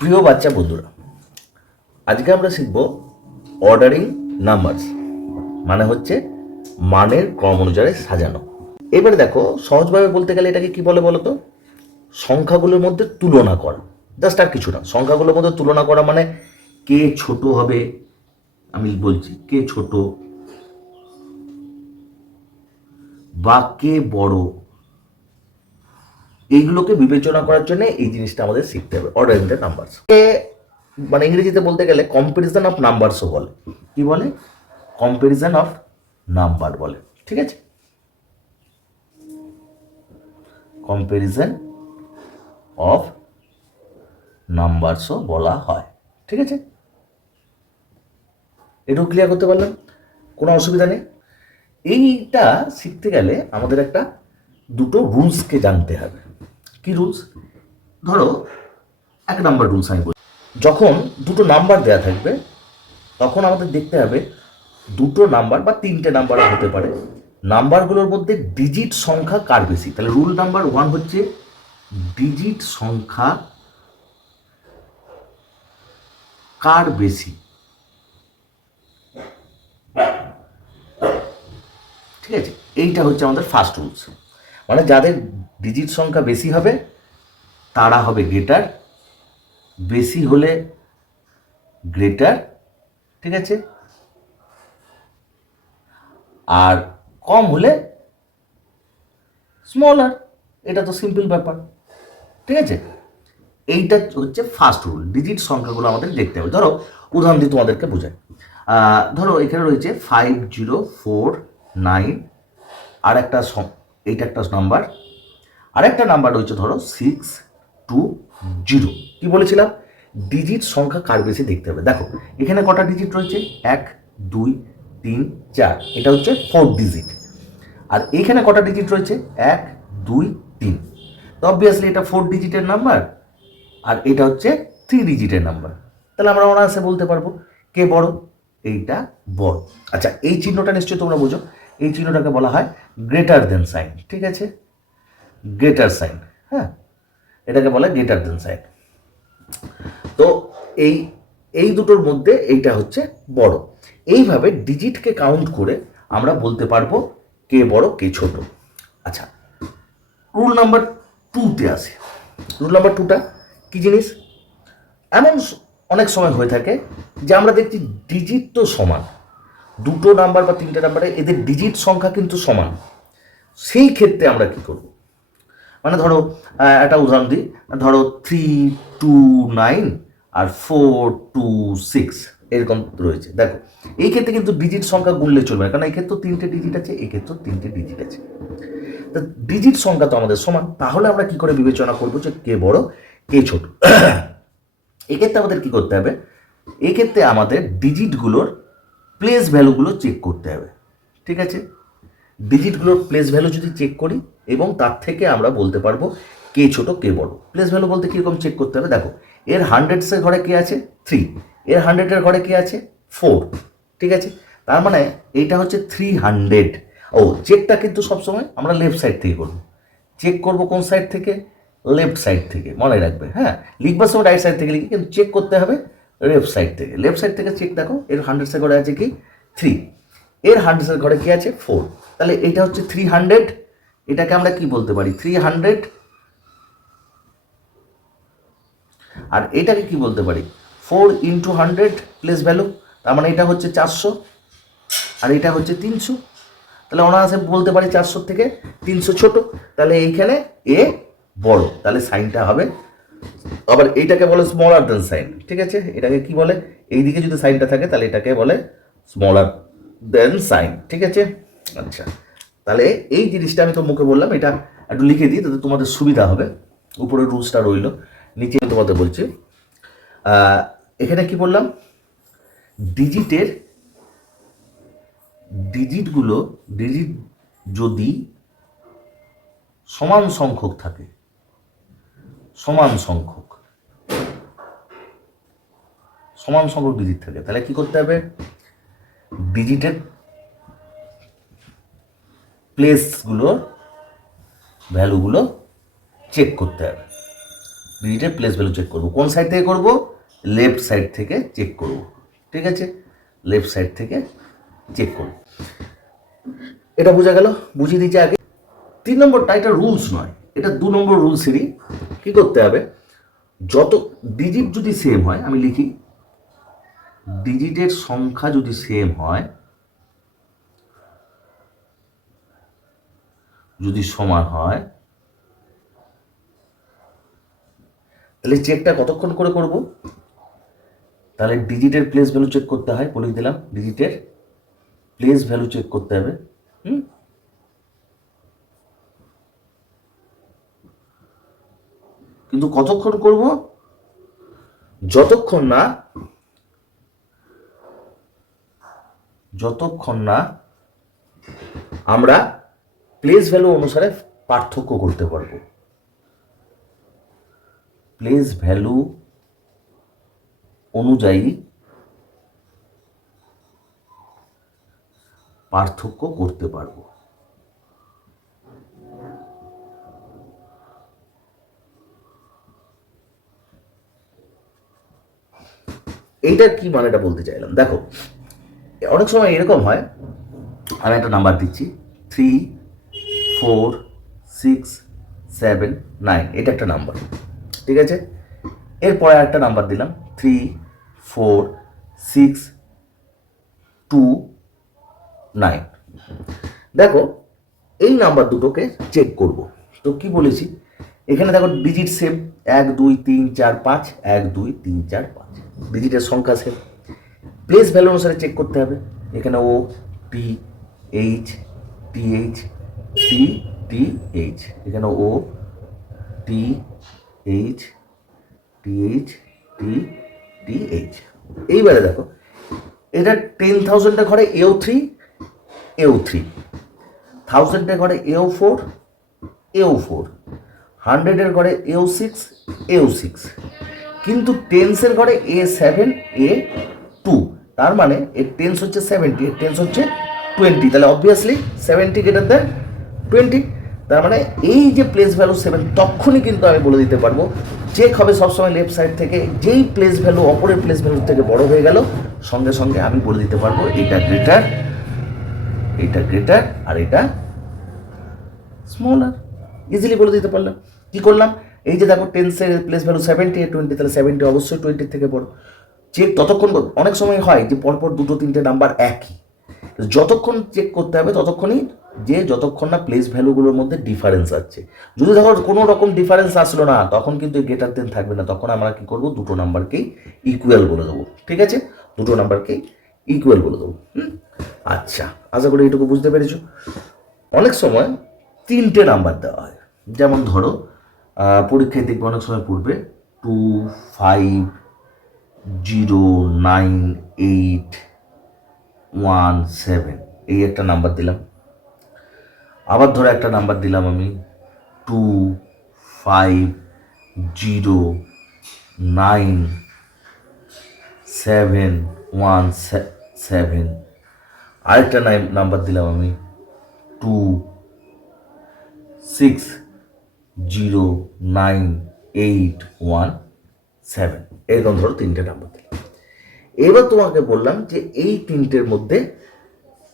প্রিয় বাচ্চা বন্ধুরা, আজকে আমরা শিখব অর্ডারিং নাম্বারস, মানে হচ্ছে মানের ক্রম অনুযায়ী সাজানো। এবারে দেখো, সহজভাবে বলতে গেলে এটাকে কি বলে বলো তো? সংখ্যাগুলোর মধ্যে তুলনা করা, জাস্ট আর কিছু না। সংখ্যাগুলোর মধ্যে তুলনা করা মানে কে ছোট হবে, আমি বলছি কে ছোট বা কে বড়, এইগুলোকে বিবেচনা করার জন্য এই জিনিসটা আমাদের শিখতে হবে, অর্ডারিং দ্য নাম্বারস। মানে ইংরেজিতে বলতে গেলে কম্পারিজন অফ নাম্বারসও বলে। কি বলে? কম্পারিজন অফ নাম্বার বলে। ঠিক আছে, কম্পারিজন অফ নাম্বারসও বলা হয়। ঠিক আছে, এটাও ক্লিয়ার করতে পারলাম, কোনো অসুবিধা নেই। এইটা শিখতে গেলে আমাদের একটা দুটো রুলসকে জানতে হবে। কি রুলস? ধরো, এক নাম্বার রুলস আমি বলি, যখন দুটো নাম্বার দেয়া থাকবে তখন আমাদের দেখতে হবে দুটো নাম্বার বা তিনটে নাম্বার হতে পারে, নাম্বারগুলোর মধ্যে ডিজিট সংখ্যা কার বেশি। তাহলে রুল নাম্বার 1 হচ্ছে ডিজিট সংখ্যা কার বেশি। ঠিক আছে, এইটা হচ্ছে আমাদের ফার্স্ট রুলস। মানে যাদের ডিজিট সংখ্যা বেশি হবে তারা হবে গ্রেটার, বেশি হলে গ্রেটার। ঠিক আছে, আর কম হলে স্মলার। এটা তো সিম্পল ব্যাপার। ঠিক আছে, এইটা হচ্ছে ফার্স্ট রুল। ডিজিট সংখ্যাগুলো আমাদের দেখতে হবে। ধরো, উদাহরণ দিয়ে তোমাদেরকে বোঝাই। ধরো এখানে রয়েছে 5049, আর একটা এইটা একটা নাম্বার, আরেকটা নাম্বার রয়েছে ধরো 620। কি বলেছিলাম? ডিজিট সংখ্যা কার বেশি দেখতে হবে। দেখো এখানে কটা ডিজিট রয়েছে? 1 2 3 4, এটা হচ্ছে 4 ডিজিট। আর এইখানে কটা ডিজিট রয়েছে? 1 2 3। তো অবভিয়াসলি এটা 4 ডিজিটের নাম্বার, আর এটা হচ্ছে 3 ডিজিটের নাম্বার। তাহলে আমরা অনায়াসে বলতে পারবো কে বড়। এইটা বড়। আচ্ছা, এই চিহ্নটা নিশ্চয়ই তোমরা বুঝো। এই চিহ্নটাকে বলা হয় গ্রেটার দেন সাইন। ঠিক আছে, গ্রেটার সাইন। হ্যাঁ, এটাকে বলে গ্রেটার দেন সাইন। তো এই এই দুটোর মধ্যে এইটা হচ্ছে বড়। এইভাবে ডিজিটকে কাউন্ট করে আমরা বলতে পারবো কে বড় কে ছোট। আচ্ছা, রুল নাম্বার 2তে আসে। রুল নাম্বার 2টা কি জিনিস? এমন অনেক সময় হয়ে থাকে যে আমরা দেখছি ডিজিট তো সমান, দুটো নাম্বার বা তিনটে নাম্বারে এদের ডিজিট সংখ্যা কিন্তু সমান। সেই ক্ষেত্রে আমরা কি করব? মানে ধরো, একটা উদাহরণ দিই। ধরো 329 আর 426 এরকম রয়েছে। দেখো, এই ক্ষেত্রে কিন্তু ডিজিট সংখ্যা গুনলে চলবে না, কারণ এই ক্ষেত্রে 3টে ডিজিট আছে, এই ক্ষেত্রে 3টে ডিজিট আছে। তো ডিজিট সংখ্যা তো আমাদের সমান, তাহলে আমরা কি করে বিবেচনা করবো যে কে বড় কে ছোট? এক্ষেত্রে আমাদের কি করতে হবে? এক্ষেত্রে আমাদের ডিজিটগুলোর প্লেস ভ্যালুগুলো চেক করতে হবে। ঠিক আছে, ডিজিটগুলোর প্লেস ভ্যালু যদি চেক করি এবং তার থেকে আমরা বলতে পারবো কে ছোট কে বড়। প্লেস ভ্যালু বলতে কীরকম চেক করতে হবে? দেখো, এর হান্ড্রেডসের ঘরে কে আছে? 3। এর হান্ড্রেডের ঘরে কে আছে? 4। ঠিক আছে, তার মানে এইটা হচ্ছে 300। ও, চেকটা কিন্তু সবসময় আমরা লেফট সাইড থেকে করবো। চেক করবো কোন সাইড থেকে? লেফট সাইড থেকে, মনে রাখবে। হ্যাঁ, লিখবার সময় রাইট সাইড থেকে লিখি, কিন্তু চেক করতে হবে লেফট সাইড থেকে। লেফট সাইড থেকে চেক। দেখো, এর হান্ড্রেডসের ঘরে আছে কি? 3। এর হান্ড্রেডসের ঘরে কি আছে? 4। তাহলে এটা হচ্ছে 300। এটাকে আমরা কি বলতে পারি? 300। আর এটাকে কি বলতে পারি? 4 ইন্টু 100 প্লেস ভ্যালু। তার মানে এটা হচ্ছে 400, আর এটা হচ্ছে 300। তাহলে অনায়াসে বলতে পারি 400 থেকে 300 ছোট। তাহলে এইখানে এ বড়, তাহলে সাইনটা হবে। আবার এইটাকে বলে স্মলার দেন সাইন। ঠিক আছে, এটাকে কি বলে? এইদিকে যদি সাইনটা থাকে তাহলে এটাকে বলে স্মলার দেন সাইন। ঠিক আছে, আচ্ছা। তাহলে এই জিনিসটা আমি তো মুখে বললাম, এটা একটু লিখে দিই তাতে তোমাদের সুবিধা হবে। উপরে রুলসটা রইল, নিচে তোমাদের বলছি। এখানে কি বললাম? ডিজিটগুলো ডিজিট যদি সমান সংখ্যক থাকে, সমান সংখ্যক ডিজিট থাকে, তাহলে কি করতে হবে? ডিজিটের প্লেসগুলো ভ্যালুগুলো চেক করতে হবে। ডিজিটের প্লেস ভ্যালু চেক করব। কোন সাইড থেকে করব? লেফট সাইড থেকে চেক করব। ঠিক আছে, লেফট সাইড থেকে চেক করব। এটা বোঝা গেল, বুঝিয়ে দিচ্ছি আগে। 3 নম্বরটা এটা রুলস নয়, এটা 2 নম্বর রুলসেরই। কি করতে হবে? যত ডিজিট যদি সেম হয়, আমি লিখি ডিজিটের সংখ্যা যদি সেম হয়, যদি সমান হয়, তাহলে চেকটা কতক্ষণ করে করব? তাহলে ডিজিটের প্লেস ভ্যালু চেক করতে হয়, বলে দিলাম ডিজিটের প্লেস ভ্যালু চেক করতে হবে। কিন্তু কতক্ষণ করব? যতক্ষণ না আমরা প্লেস ভ্যালু অনুসারে পার্থক্য করতে পারবো। প্লেস ভ্যালু অনুযায়ী পার্থক্য করতে পারবো। এইটার কি মানেটা বলতে চাইলাম, দেখো অনেক সময় এরকম হয়, আমি একটা নাম্বার দিচ্ছি 3 4 6 7 9, এটা একটা নাম্বার। ঠিক আছে, এরপরে একটা নাম্বার দিলাম 3 4 6 2 9। দেখো এই নাম্বার দুটোকে চেক করব। তো কি বলেছি, এখানে দেখো ডিজিট সেম 1 2 3 4 5, 1 2 3 4 5, ডিজিটের সংখ্যা সেম। প্লেস ভ্যালু অনুসারে চেক করতে হবে। এখানে O T H T H T T H, এখানে O T H T H T T H. এইবারে দেখো এটা 10,000 ঘরে এও 3 এও 3, 1000 ঘরে এও 4 এও 4, 100 ঘরে এও 6 এও 6, কিন্তু টেন্সের ঘরে A7 A2, তার মানে এর টেন্স হচ্ছে 70, এর টেন্স হচ্ছে 20, তাহলে অবভিয়াসলি 70 গ্রেটার দেন 20। তার মানে এই যে প্লেস ভ্যালু 7, তখনই কিন্তু আমি বলে দিতে পারবো চেক হবে সবসময় লেফট সাইড থেকে। যেই প্লেস ভ্যালু অপরের প্লেস ভ্যালু থেকে বড় হয়ে গেল, সঙ্গে সঙ্গে আমি বলে দিতে পারবো এটা গ্রেটার, এটা গ্রেটার, আর এটা স্মলার। ইজিলি বলে দিতে পারলাম। কি করলাম? এই যে দেখো টেন্সের প্লেস ভ্যালু 70 20, তাহলে 70 অবশ্যই 20 থেকে বড়। চেক ততক্ষণ, অনেক সময় হয় যে পরপর 2-3টে নাম্বার একই, যতক্ষণ চেক করতে হবে ততক্ষণই, যে যতক্ষণ না প্লেস ভ্যালুগুলোর মধ্যে ডিফারেন্স আসছে। যদি দেখো কোনো রকম ডিফারেন্স আসলো না, তখন কিন্তু গ্রেটার দেন থাকবে না, তখন আমরা কি করবো? দুটো নাম্বারকেই ইকুয়াল বলে দেবো। ঠিক আছে, দুটো নাম্বারকেই ইকুয়াল বলে দেবো। আচ্ছা, আশা করি এইটুকু বুঝতে পেরেছো। অনেক সময় 3টে নাম্বার দেওয়া হয়, যেমন ধরো পরীক্ষায় দেখবে অনেক সময় পড়বে 2 5 0 9 8 1 7, এই একটা নাম্বার দিলাম। আবার ধরো একটা নাম্বার দিলাম আমি 2 5 0 9 7 1 7, আরেকটা নাম্বার দিলাম আমি 2 6 0 9 8 1 7, এরকম ধরো 3টে নাম্বার দিলাম। এবার তোমাকে বললাম যে এই 3টের মধ্যে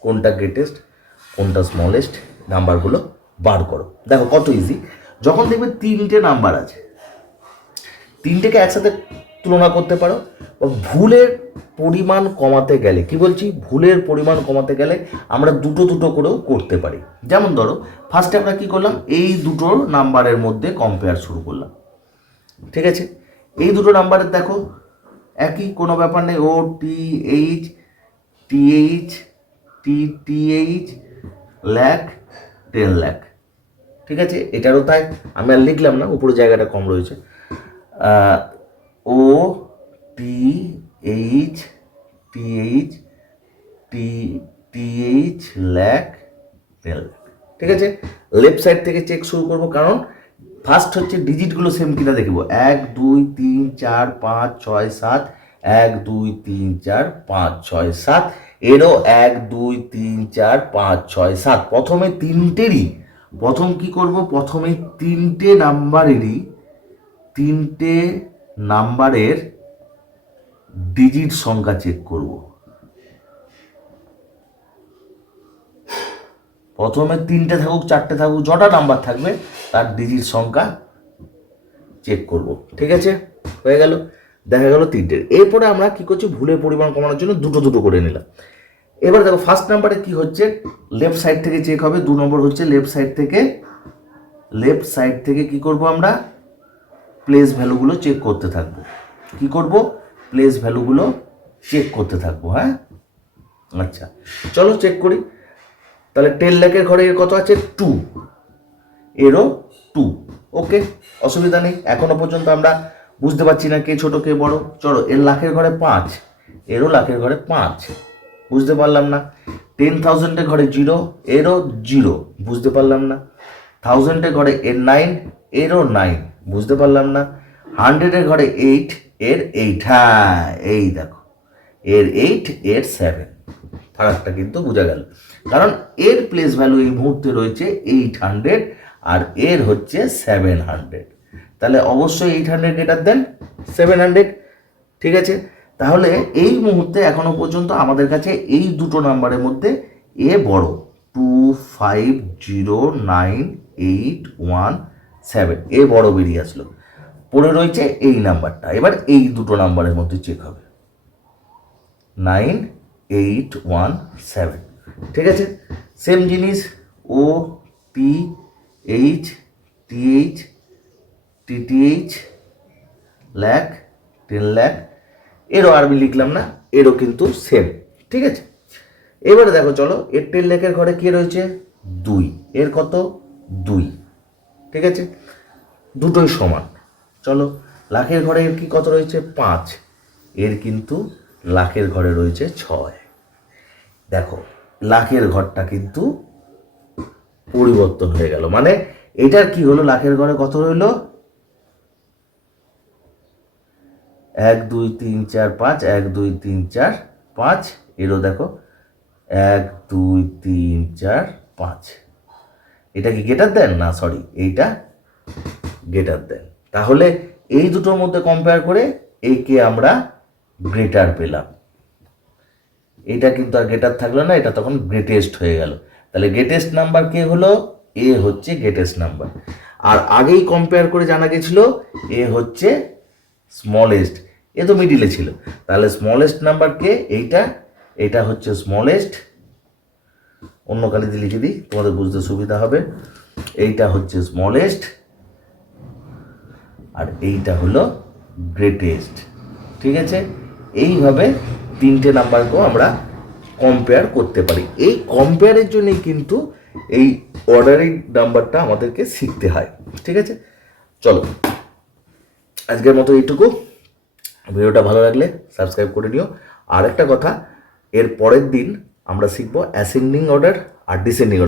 কোনটা গ্রেটেস্ট কোনটা স্মলেস্ট, নাম্বারগুলো বার করো। দেখো কত ইজি। যখন দেখবে 3টে নাম্বার আছে, 3টেকে একসাথে তুলনা করতে পারো। ভুলের পরিমাণ কমাতে গেলে, কি বলছি, ভুলের পরিমাণ কমাতে গেলে আমরা দুটো দুটো করেও করতে পারি। যেমন ধরো ফার্স্টে আমরা কি করলাম, এই দুটো নাম্বারের মধ্যে কম্পেয়ার শুরু করলাম। ঠিক আছে, এই দুটো নাম্বারের দেখো একই, কোনো ব্যাপার নেই, O T H T H T T H lakh 10 lakh. ঠিক আছে, এটারও তাই, আমি আর লিখলাম না, উপরে জায়গাটা কম রয়েছে। O T H T H T T H lakh 10 lakh. ঠিক আছে, লেফট সাইড থেকে চেক শুরু করবো, কারণ ফার্স্ট হচ্ছে ডিজিটগুলো সেম কিনা দেখবো। 1 2 3 4 5 6 7, 1 2 3 4 5 6 7, এরও 1 2 3 4 5 6 7। প্রথমে তিনটেরই, প্রথম কি করব, প্রথমে 3টে নাম্বারেরই তিনটে নাম্বারের ডিজিট সংখ্যা চেক করব। প্রথমে 3টে থাকুক 4টে থাকুক যটা নাম্বার থাকবে তার ডিজিট সংখ্যা চেক করব। ঠিক আছে, হয়ে গেল, দেখা গেল 3টে। এরপরে আমরা কি করছি, ভুলের পরিমাণ কমানোর জন্য দুটো দুটো করে নিলাম। এবার দেখো ফার্স্ট নাম্বারে কি হচ্ছে, লেফট সাইড থেকে চেক হবে। 2 নম্বর হচ্ছে লেফট সাইড থেকে কি করব আমরা, প্লেস ভ্যালুগুলো চেক করতে থাকবো। কি করব, প্লেস ভ্যালুগুলো চেক করতে থাকবো। হ্যাঁ, আচ্ছা চলো চেক করি। তাহলে 10 লাখের ঘরে এর কত আছে, 2, এরও 2। ওকে, অসুবিধা নেই। এখনো পর্যন্ত আমরা বুঝতে পারছি না কে ছোট কে বড়। চলো, এর লাখের ঘরে 5, এরও লাখের ঘরে 5, বুঝতে পারলাম না। 10,000-এর ঘরে 0, এরও 0, বুঝতে পারলাম না। 1000-এর ঘরে এর 9, এরও 9, বুঝতে পারলাম না। 100-এর ঘরে 8, এর 8, হ্যাঁ এই দেখো, এর 8, এর 7। ফারাকটা কিন্তু বোঝা গেল, কারণ এর প্লেস ভ্যালু এই মুহূর্তে রয়েছে 800 আর এর হচ্ছে 700। তাহলে অবশ্যই 800 গ্রেটার দেন 700। ঠিক আছে, তাহলে এই মুহূর্তে এখনো পর্যন্ত আমাদের কাছে এই দুটো নাম্বারের মধ্যে এ বড়, 2509,817, এ বড় বেরিয়ে আসলো। পড়ে রয়েছে এই নাম্বারটা। এবার এই দুটো নাম্বারের মধ্যে চেক হবে, 9817। ঠিক আছে, সেম জিনিস, OTHTH লাখ 10 লাখ, এরও আরবি লিখলাম না, এরও কিন্তু সেম। ঠিক আছে, এবারে দেখো চলো, এর 10 লাখের ঘরে কি রয়েছে, 2, এর কত, 2। ঠিক আছে, দুটোই সমান। চলো, লাখের ঘরে এর কি কত রয়েছে, 5, এর কিন্তু লাখের ঘরে রয়েছে 6। দেখো লাখের ঘরটা কিন্তু পরিবর্তন হয়ে গেল, মানে এটার কি হলো, লাখের ঘরে কত রইল, 1 2 3 4 5, 1 2 3 4 5, এরও দেখো 1 2 3 4 5। এটা কি গেটার দেন না, সরি এইটা গেটার দেন। তাহলে এই দুটোর মধ্যে কম্পেয়ার করে একে আমরা গ্রেটার পেলাম। এটা কিন্তু আর গ্রেটার থাকলো না, এটা তখন গ্রেটেস্ট হয়ে গেল। তাহলে গ্রেটেস্ট নাম্বার কে হলো, এ হচ্ছে গ্রেটেস্ট নাম্বার। আর আগেই কম্পেয়ার করে জানা গেছিল এ হচ্ছে স্মলেস্ট, এ তো মিডিলে ছিল। তাহলে স্মলেস্ট নাম্বার কে, এইটা, এটা হচ্ছে স্মলেস্ট। অন্য কালিতে লিখে দিই, তোমাদের বুঝতে সুবিধা হবে। এইটা হচ্ছে স্মলেস্ট আর এইটা হলো গ্রেটেস্ট। ঠিক আছে, এইভাবে 3টে নাম্বারকেও আমরা কম্পেয়ার করতে পারি। এই কম্পেয়ারের জন্যই কিন্তু এই অর্ডারিং নাম্বারটা আমাদেরকে শিখতে হয়। ঠিক আছে, চলো আজকের মতো এইটুকু। ভিডিওটা ভালো লাগলে সাবস্ক্রাইব করে নিও। আর একটা কথা, এর পরের দিন আমরা শিখবো অ্যাসেন্ডিং অর্ডার আর ডিসেন্ডিং অর্ডার।